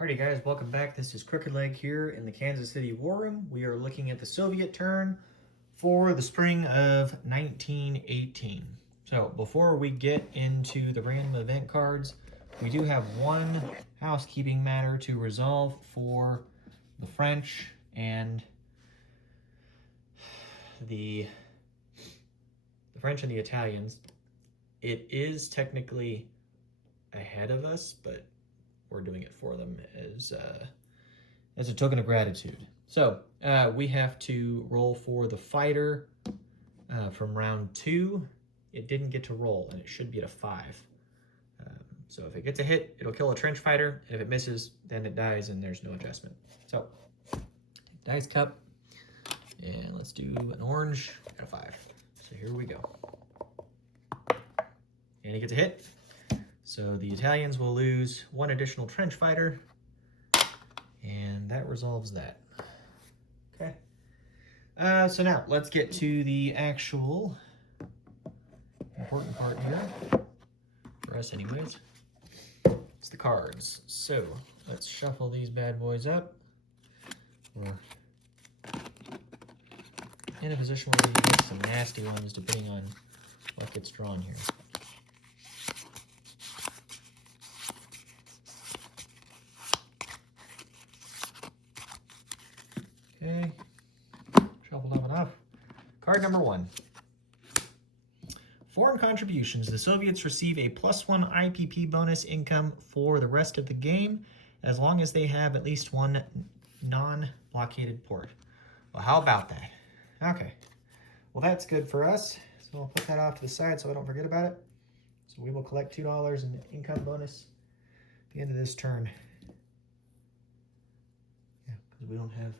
Alrighty guys, welcome back. This is Crooked Leg here in the Kansas City War Room. We are looking at the Soviet turn for the spring of 1918. So before we get into the random event cards, we do have one housekeeping matter to resolve for the French and the Italians. It is technically ahead of us, but we're doing it for them as a token of gratitude. So we have to roll for the fighter from round 2. It didn't get to roll, and it should be at a 5. So if it gets a hit, it'll kill a trench fighter, and if it misses, then it dies, and there's no adjustment. So dice cup, and let's do an orange at a 5. So here we go. And it gets a hit. So the Italians will lose 1 additional trench fighter, and that resolves that. Okay. So now let's get to the actual important part here, for us anyways. It's the cards. So let's shuffle these bad boys up. We're in a position where we can get some nasty ones depending on what gets drawn here. Okay, shuffled up enough. Card number 1. Foreign contributions. The Soviets receive a +1 IPP bonus income for the rest of the game, as long as they have at least 1 non-blockaded port. Well, how about that? Okay, well that's good for us. So I'll put that off to the side so I don't forget about it. So we will collect $2 in income bonus at the end of this turn. We don't have,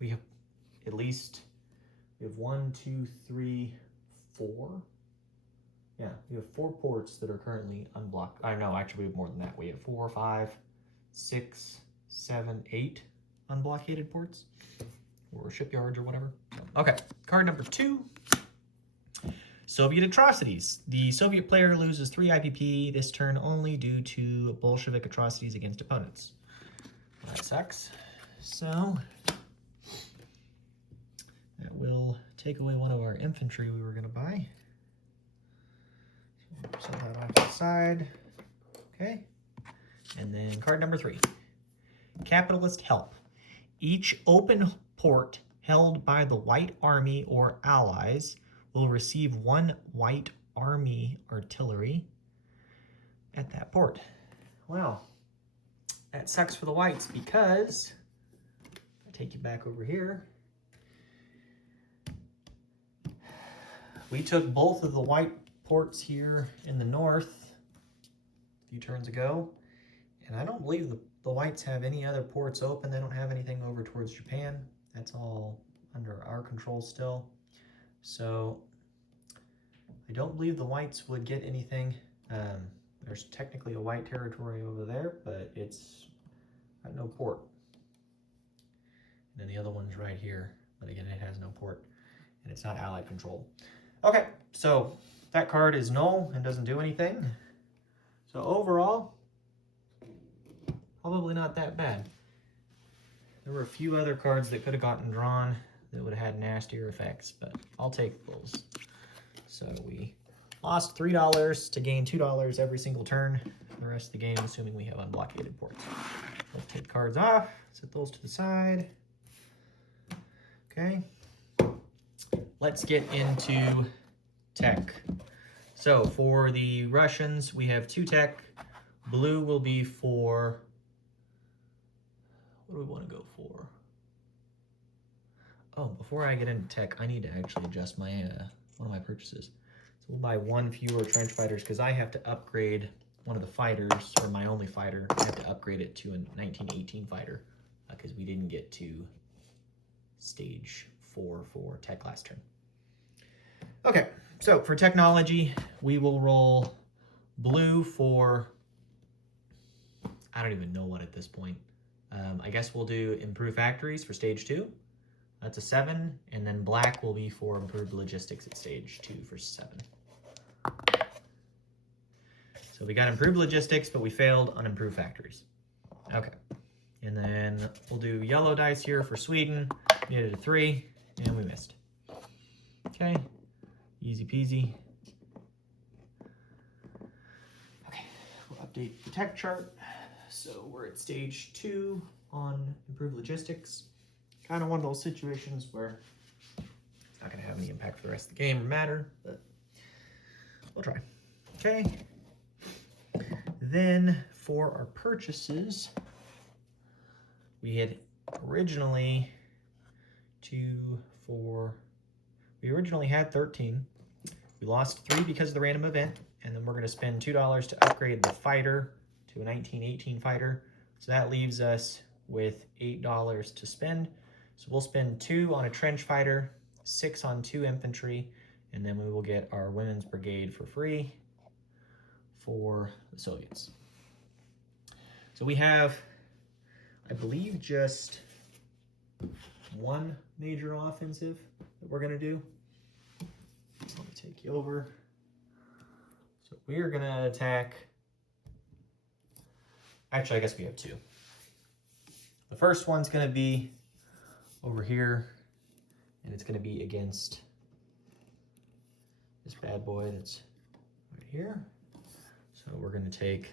we have at least, we have 1, 2, 3, 4. Yeah, we have 4 ports that are currently unblocked. I know, actually we have more than that. We have 4, 5, 6, 7, 8 unblockaded ports, or shipyards or whatever. Okay, card number 2. Soviet atrocities. The Soviet player loses 3 IPP this turn only due to Bolshevik atrocities against opponents. That sucks. So that will take away 1 of our infantry we were going to buy. So set that off to the side. Okay. And then card number 3. Capitalist help. Each open port held by the White Army or allies will receive 1 White Army artillery at that port. Well, that sucks for the whites because take you back over here. We took both of the white ports here in the north a few turns ago, and I don't believe the whites have any other ports open. They don't have anything over towards Japan. That's all under our control still. So I don't believe the whites would get anything. There's technically a white territory over there, but it's got no port. And then the other one's right here, but again, it has no port, and it's not Allied controlled. Okay, so that card is null and doesn't do anything. So overall, probably not that bad. There were a few other cards that could have gotten drawn that would have had nastier effects, but I'll take those. So we lost $3 to gain $2 every single turn for the rest of the game, assuming we have unblockaded ports. Let's take cards off, set those to the side. Okay, let's get into tech. So for the Russians, we have 2 tech. Blue will be for, what do we want to go for? Oh, before I get into tech, I need to actually adjust my one of my purchases. So we'll buy 1 fewer trench fighters because I have to upgrade one of the fighters, or my only fighter. I have to upgrade it to a 1918 fighter because we didn't get to stage 4 for tech last turn. Okay, so for technology, we will roll blue for, I don't even know what at this point. I guess we'll do improved factories for stage 2. That's a 7, and then black will be for improved logistics at stage 2 for 7. So we got improved logistics, but we failed on improved factories. Okay. then we'll do yellow dice here for Sweden. We needed a 3, and we missed. Okay, easy peasy. Okay, we'll update the tech chart. So we're at stage 2 on improved logistics. Kind of one of those situations where it's not going to have any impact for the rest of the game or matter, but we'll try. Okay. Then for our purchases, we had originally we originally had 13. We lost 3 because of the random event, and then we're going to spend $2 to upgrade the fighter to a 1918 fighter. So that leaves us with $8 to spend. So we'll spend 2 on a trench fighter, 6 on 2 infantry, and then we will get our women's brigade for free for the Soviets. So we have, I believe, just one major offensive that we're going to do. Let me take you over. So we are going to attack. Actually, I guess we have 2. The first one's going to be over here, and it's going to be against this bad boy that's right here. So we're going to take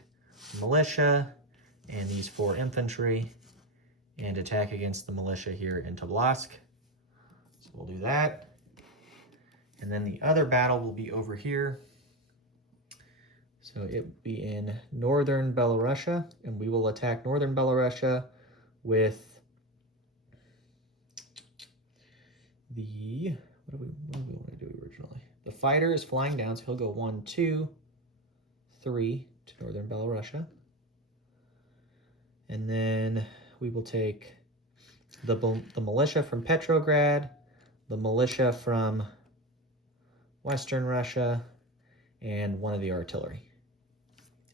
militia and these 4 infantry and attack against the militia here in Tobolsk. So we'll do that. And then the other battle will be over here. So it will be in northern Belarusia, and we will attack northern Belarusia with the, what do we want to do originally? The fighter is flying down, so he'll go 1, 2, 3 to northern Belarusia. And then we will take the militia from Petrograd, the militia from Western Russia, and one of the artillery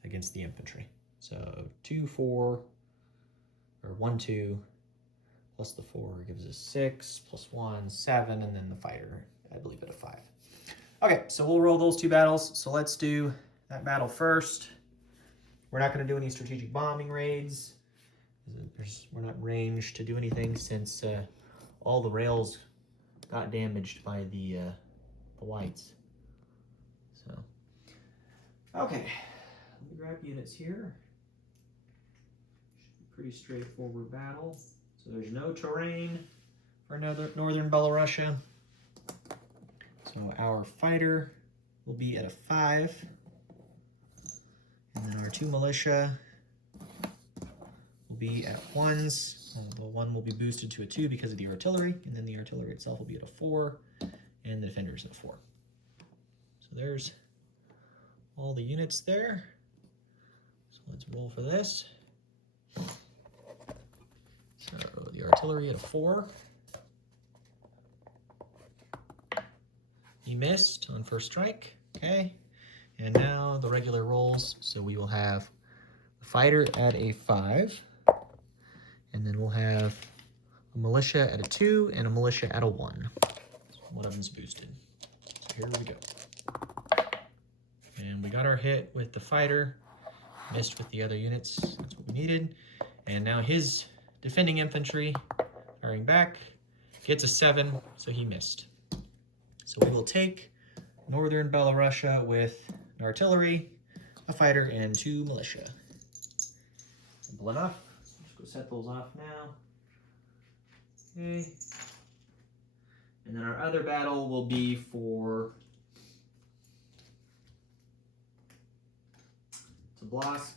against the infantry. So 2, 4, or 1, 2, plus the 4 gives us 6, plus 1, 7, and then the fighter, I believe, at a 5. Okay, so we'll roll those 2 battles. So let's do that battle first. We're not going to do any strategic bombing raids. We're not ranged to do anything since all the rails got damaged by the whites. So, okay, let me grab units here. Should be pretty straightforward battle. So there's no terrain for northern Belarusia. So our fighter will be at a 5, and then our 2 militia will be at 1s. The 1 will be boosted to a 2 because of the artillery, and then the artillery itself will be at a 4, and the defenders at a 4. So there's all the units there. So let's roll for this. So the artillery at a 4. He missed on first strike. Okay. And now the regular rolls. So we will have the fighter at a 5. And then we'll have a militia at a 2 and a militia at a 1. So one of them's boosted. So here we go. And we got our hit with the fighter. Missed with the other units. That's what we needed. And now his defending infantry, firing back, gets a 7, so he missed. So we will take northern Belarusia with an artillery, a fighter, and 2 militia. Simple enough. Let's go set those off now. Okay. And then our other battle will be for Tobolsk.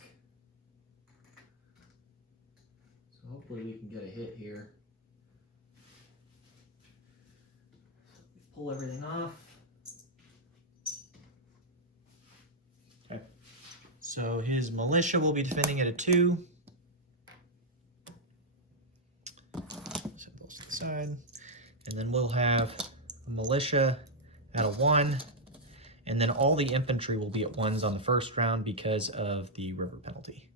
So hopefully we can get a hit here. Pull everything off. Okay. So his militia will be defending at a 2. Set those to the side. And then we'll have a militia at a 1. And then all the infantry will be at 1s on the first round because of the river penalty.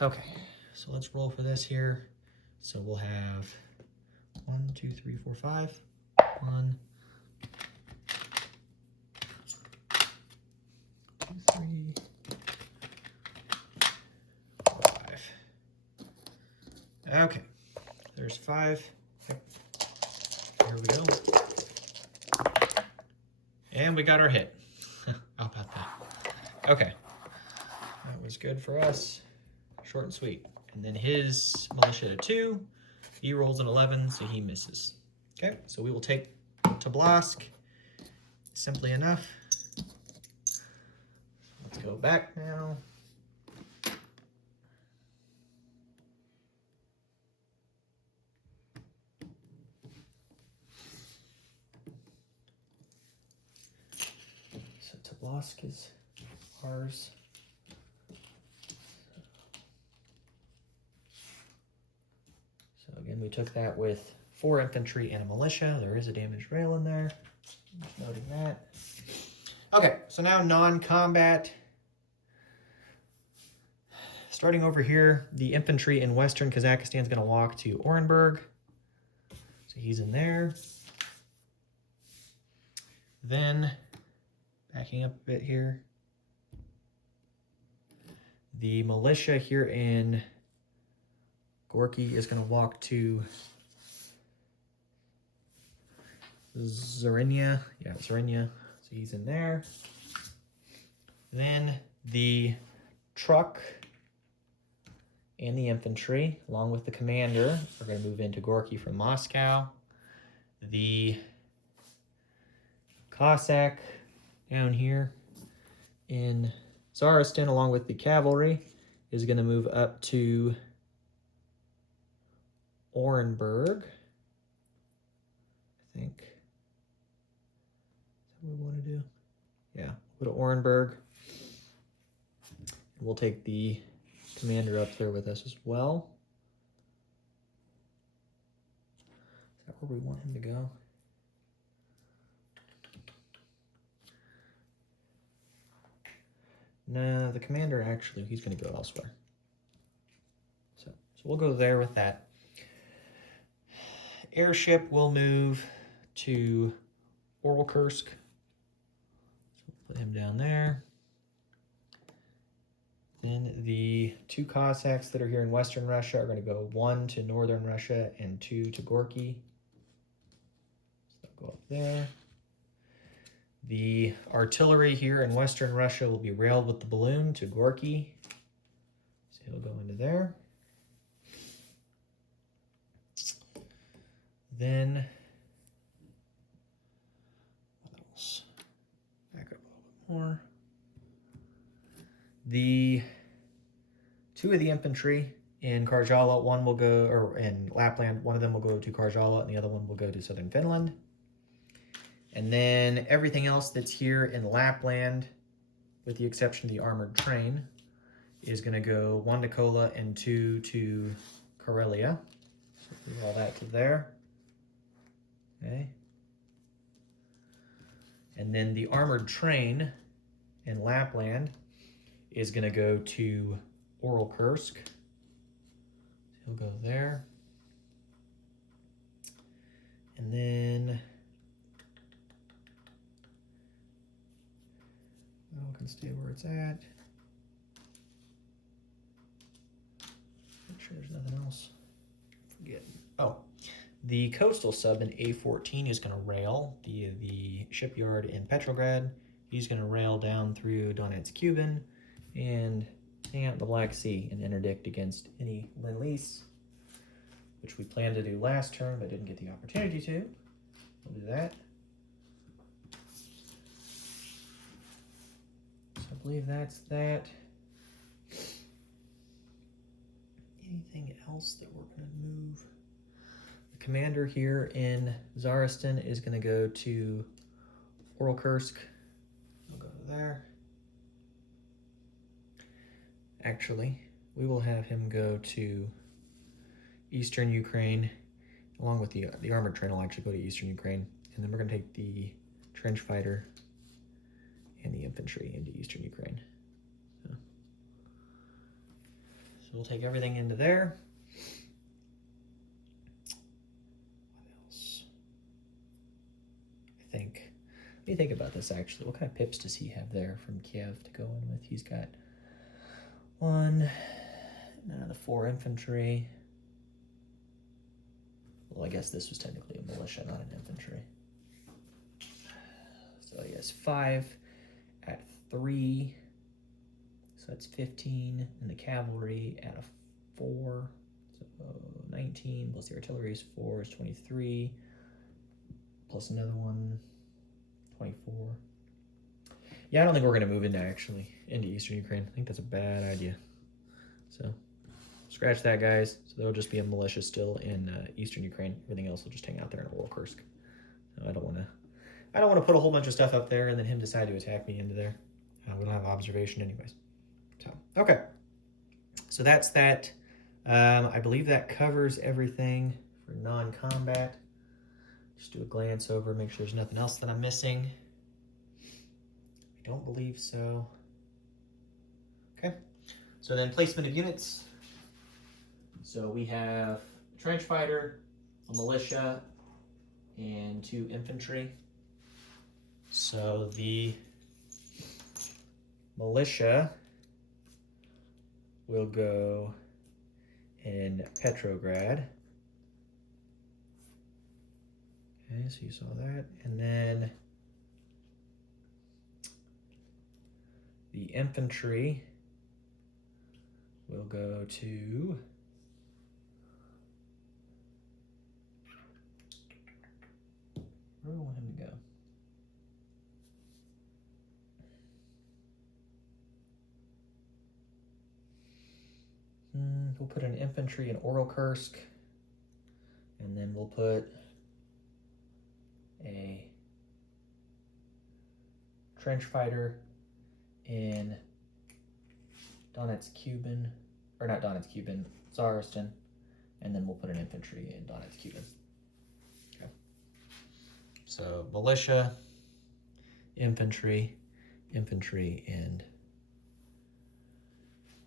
Okay, so let's roll for this here. So we'll have 1, 2, 3, 4, 5. 1, 2, 3, 4, 5. Okay, there's 5. Yep. Here we go. And we got our hit. How about that? Okay, that was good for us. Short and sweet. And then his militia to 2. He rolls an 11, so he misses. Okay, so we will take Tobolsk. Simply enough. Let's go back now. So Tobolsk is ours. So again, we took that with 4 infantry and a militia. There is a damaged rail in there. Just noting that. Okay, so now non-combat. Starting over here, the infantry in western Kazakhstan is going to walk to Orenburg. So he's in there. Then, backing up a bit here, the militia here in Gorky is going to walk to Zarinya. Yeah, Zarinya. So he's in there. Then the truck and the infantry, along with the commander, are going to move into Gorky from Moscow. The Cossack down here in Tsaristan, along with the cavalry, is going to move up to Orenburg, I think. Is that what we want to do? Yeah, go to Orenburg. We'll take the commander up there with us as well. Is that where we want him to go? No, the commander actually, he's going to go elsewhere. So we'll go there with that. Airship will move to Orelkursk. So we'll put him down there. Then the 2 Cossacks that are here in Western Russia are going to go 1 to Northern Russia and 2 to Gorky. So they'll go up there. The artillery here in Western Russia will be railed with the balloon to Gorky. So he'll go into there. Then, what else? Back up a little bit more. The 2 of the infantry in Karjala, one will go, or in Lapland, one of them will go to Karjala and the other one will go to southern Finland. And then everything else that's here in Lapland, with the exception of the armored train, is going to go 1 to Kola and 2 to Karelia. So move all that to there. Okay. And then the armored train in Lapland is going to go to Orelkursk. He'll go there. And then that can stay where it's at. Make sure there's nothing else. Forget. Oh, the coastal sub in A14 is going to rail. The shipyard in Petrograd, he's going to rail down through Donetsk, Cuban, and hang out in the Black Sea and interdict against any Lend-Lease, which we planned to do last turn but didn't get the opportunity to. We'll do that. So I believe that's that. Anything else that we're going to move? The commander here in Tsaristan is going to go to Orelkursk. We'll go to there. Actually, we will have him go to eastern Ukraine, along with the armored train will actually go to eastern Ukraine. And then we're going to take the trench fighter and the infantry into eastern Ukraine. So we'll take everything into there. What else? I think, let me think about this actually. What kind of pips does he have there from Kiev to go in with? He's got 1, the 4 infantry. Well, I guess this was technically a militia, not an infantry. So he has 5 at 3. So that's 15. And the cavalry at a 4. So 19 plus the artillery is 4 is 23. Plus another one, 24. Yeah, I don't think we're going to move into Eastern Ukraine. I think that's a bad idea. So scratch that, guys. So there'll just be a militia still in Eastern Ukraine. Everything else will just hang out there in Kursk. So I don't want to put a whole bunch of stuff up there and then him decide to attack me into there. We don't have observation anyways. So okay. So that's that. I believe that covers everything for non-combat. Just do a glance over, make sure there's nothing else that I'm missing. I don't believe so. Okay. So then placement of units. So we have a trench fighter, a militia, and 2 infantry. So the militia will go in Petrograd. Okay, so you saw that. And then the infantry will go to where do I want him to go? We'll put an infantry in Kursk, and then we'll put a trench fighter in Donetsk Cuban, or not Donetsk Cuban, Tsaristan, and then we'll put an infantry in Donetsk Cuban. Okay. So militia, infantry, and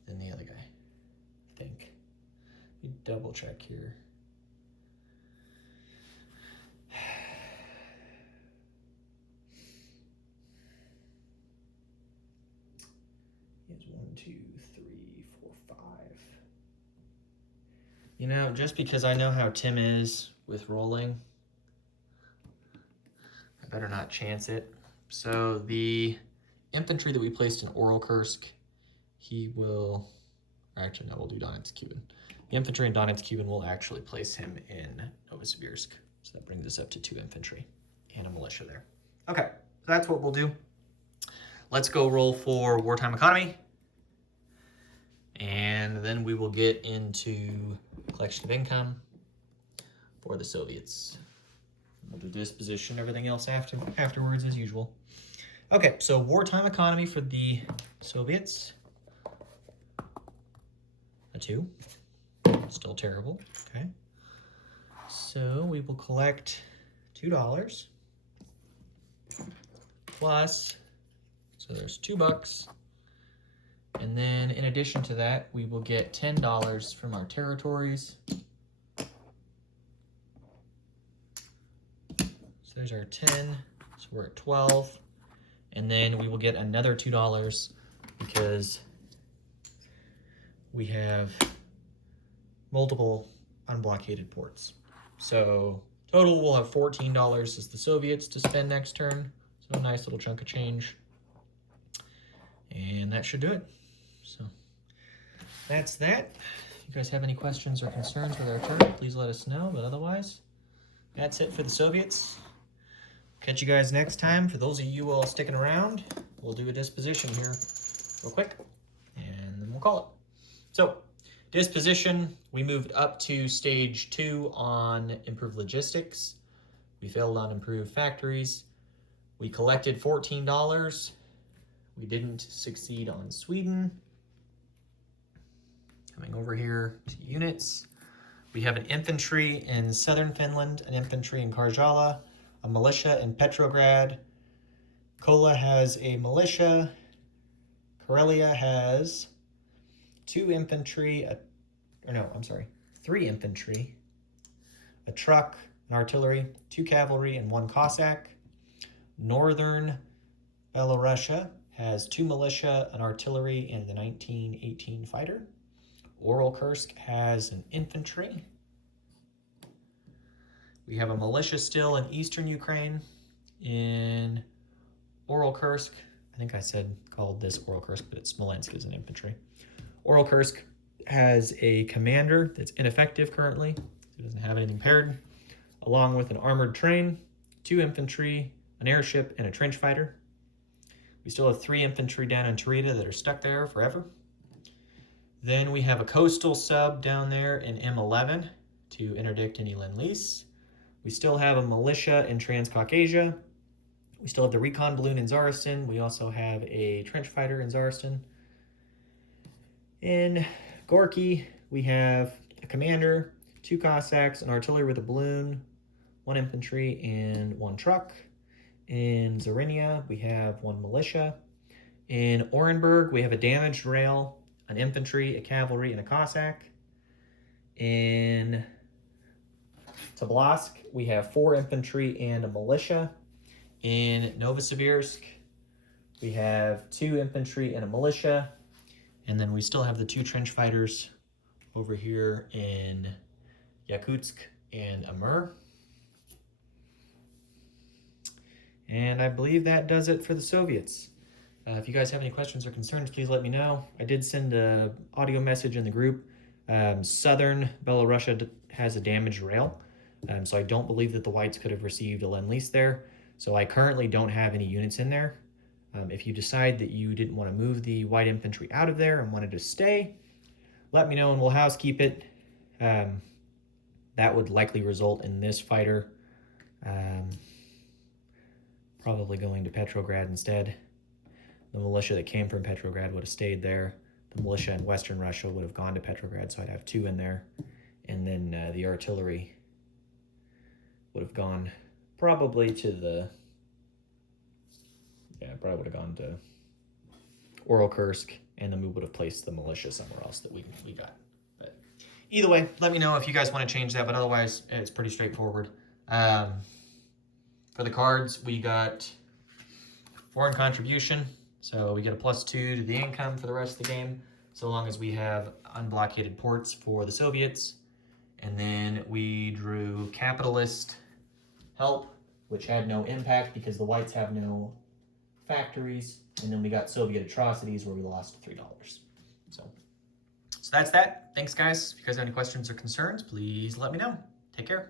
then the other guy, I think. Let me double check here. He has 1, 2, 3, 4, 5. You know, just because I know how Tim is with rolling, I better not chance it. So the infantry that we placed in Kursk, he will, or actually no, we'll do Donetsk Cuban. The infantry in Donetsk Cuban will actually place him in Novosibirsk. So that brings us up to 2 infantry and a militia there. Okay, so that's what we'll do. Let's go roll for wartime economy. And then we will get into collection of income for the Soviets. We'll do disposition, everything else afterwards as usual. Okay, so wartime economy for the Soviets. A 2. Still terrible. Okay. So we will collect $2 plus, so there's $2. And then in addition to that, we will get $10 from our territories. So there's our 10, so we're at 12. And then we will get another $2 because we have multiple unblockaded ports. So total we'll have $14 as the Soviets to spend next turn. So a nice little chunk of change. And that should do it. So that's that. If you guys have any questions or concerns with our turn, please let us know. But otherwise, that's it for the Soviets. Catch you guys next time. For those of you all sticking around, we'll do a disposition here real quick, and then we'll call it. So disposition, we moved up to stage 2 on improved logistics. We failed on improved factories. We collected $14. We didn't succeed on Sweden. Coming over here to units. We have an infantry in southern Finland, an infantry in Karjala, a militia in Petrograd. Kola has a militia. Karelia has 3 infantry, a truck, an artillery, 2 cavalry, and 1 Cossack. Northern Belorussia has 2 militia, an artillery, and the 1918 fighter. Kursk has an infantry. We have a militia still in eastern Ukraine in Orel-Kursk. I think I said called this Orel-Kursk, but it's Smolensk as an infantry. Orel-Kursk has a commander that's ineffective currently. He doesn't have anything paired, along with an armored train, 2 infantry, an airship, and a trench fighter. We still have 3 infantry down in Tarita that are stuck there forever. Then we have a coastal sub down there in M11 to interdict any Lend-Lease. We still have a militia in Transcaucasia. We still have the recon balloon in Zaristan. We also have a trench fighter in Zaristan. In Gorky, we have a commander, 2 Cossacks, an artillery with a balloon, 1 infantry, and 1 truck. In Zarinia, we have 1 militia. In Orenburg, we have a damaged rail, an infantry, a cavalry, and a Cossack. In Tobolsk, we have 4 infantry and a militia. In Novosibirsk, we have 2 infantry and a militia. And then we still have the 2 trench fighters over here in Yakutsk and Amur. And I believe that does it for the Soviets. If you guys have any questions or concerns, please let me know. I did send an audio message in the group. Southern Belarusia has a damaged rail, so I don't believe that the Whites could have received a Lend-Lease there. So I currently don't have any units in there. If you decide that you didn't want to move the White infantry out of there and wanted to stay, let me know and we'll housekeep it. That would likely result in this fighter probably going to Petrograd instead. The militia that came from Petrograd would have stayed there. The militia in Western Russia would have gone to Petrograd, so I'd have 2 in there. And then the artillery would have gone probably to the... Yeah, probably would have gone to Orel-Kursk, and then we would have placed the militia somewhere else that we got. But either way, let me know if you guys want to change that, but otherwise, it's pretty straightforward. For the cards, we got foreign contribution. So we get a +2 to the income for the rest of the game, so long as we have unblockaded ports for the Soviets. And then we drew capitalist help, which had no impact because the Whites have no factories. And then we got Soviet atrocities where we lost $3. So that's that. Thanks, guys. If you guys have any questions or concerns, please let me know. Take care.